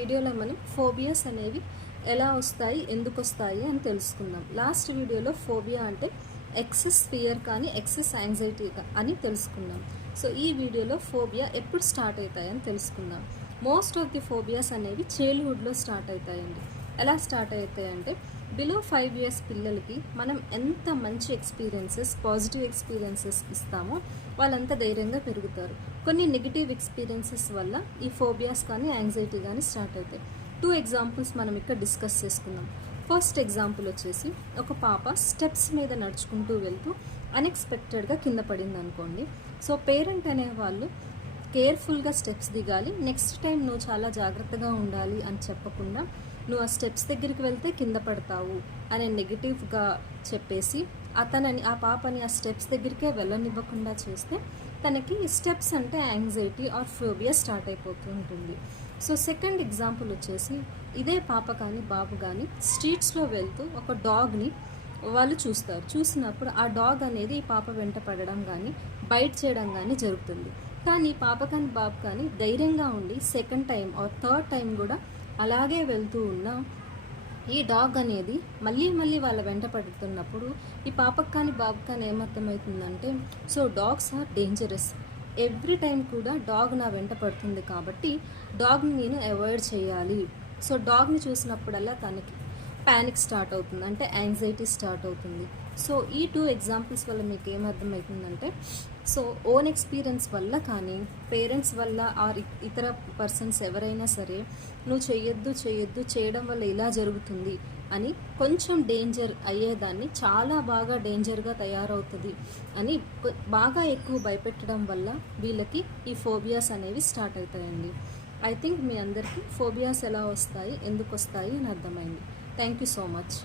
వీడియోలో మనం ఫోబియాస్ అనేవి ఎలా వస్తాయి, ఎందుకు వస్తాయి అని తెలుసుకుందాం. లాస్ట్ వీడియోలో ఫోబియా అంటే ఎక్సెస్ ఫియర్ కానీ ఎక్సెస్ యాంగ్జైటీ అని తెలుసుకుందాం. సో ఈ వీడియోలో ఫోబియా ఎప్పుడు స్టార్ట్ అవుతాయని తెలుసుకుందాం. మోస్ట్ ఆఫ్ ది ఫోబియాస్ అనేవి చైల్డ్హుడ్లో స్టార్ట్ అవుతాయండి. ఎలా స్టార్ట్ అవుతాయంటే బిలో 5 years పిల్లలకి మనం ఎంత మంచి ఎక్స్పీరియన్సెస్, పాజిటివ్ ఎక్స్పీరియన్సెస్ ఇస్తామో వాళ్ళంతా ధైర్యంగా పెరుగుతారు. కొన్ని నెగిటివ్ ఎక్స్పీరియన్సెస్ వల్ల ఈ ఫోబియాస్ కానీ యాంగ్జైటీ కానీ స్టార్ట్ అవుతాయి. 2 ఎగ్జాంపుల్స్ మనం ఇక్కడ డిస్కస్ చేసుకుందాం. ఫస్ట్ ఎగ్జాంపుల్ వచ్చేసి, ఒక పాప స్టెప్స్ మీద నడుచుకుంటూ వెళ్తూ అన్ఎక్స్పెక్టెడ్గా కింద పడింది అనుకోండి. సో పేరెంట్ అనేవాళ్ళు కేర్ఫుల్గా స్టెప్స్ దిగాలి, నెక్స్ట్ టైం నువ్వు చాలా జాగ్రత్తగా ఉండాలి అని చెప్పకుండా నువ్వు ఆ స్టెప్స్ దగ్గరికి వెళ్తే కింద పడతావు అనే నెగిటివ్గా చెప్పేసి ఆ పాపని ఆ స్టెప్స్ దగ్గరికే వెళ్ళనివ్వకుండా చేస్తే తనకి స్టెప్స్ అంటే యాంగ్జైటీ ఆర్ ఫోబియా స్టార్ట్ అయిపోతూ ఉంటుంది. సో సెకండ్ ఎగ్జాంపుల్ వచ్చేసి, ఇదే పాప కానీ బాబు కానీ స్ట్రీట్స్లో వెళ్తూ ఒక డాగ్ని వాళ్ళు చూసినప్పుడు ఆ డాగ్ అనేది ఈ పాప వెంట పడడం కానీ బైట్ చేయడం కానీ జరుగుతుంది. కానీ పాప కానీ బాబు కానీ ధైర్యంగా ఉండి second time or third time కూడా అలాగే వెళ్తూ ఉన్న ఈ డాగ్ అనేది మళ్ళీ వాళ్ళ వెంట పడుతున్నప్పుడు ఈ పాపకు కానీ బాబు కానీ ఏమర్థమవుతుందంటే, so dogs are dangerous, every time కూడా డాగ్ నా వెంట పడుతుంది కాబట్టి డాగ్ని నేను అవాయిడ్ చేయాలి. సో డాగ్ని చూసినప్పుడల్లా తనకి ప్యానిక్ స్టార్ట్ అవుతుంది, అంటే యాంగ్జైటీ స్టార్ట్ అవుతుంది. సో ఈ 2 ఎగ్జాంపుల్స్ వల్ల మీకు ఏమర్థమవుతుందంటే, సో ఓన్ ఎక్స్పీరియన్స్ వల్ల కానీ పేరెంట్స్ వల్ల ఆర్ ఇతర పర్సన్స్ ఎవరైనా సరే నువ్వు చేయొద్దు చేయడం వల్ల ఇలా జరుగుతుంది అని కొంచెం డేంజర్ అయ్యేదాన్ని చాలా బాగా డేంజర్గా తయారవుతుంది అని బాగా ఎక్కువ భయపెట్టడం వల్ల వీళ్ళకి ఈ ఫోబియాస్ అనేవి స్టార్ట్ అవుతాయండి. ఐ థింక్ మీ అందరికీ ఫోబియాస్ ఎలా వస్తాయి, ఎందుకు వస్తాయి అని అర్థమైంది. Thank you so much.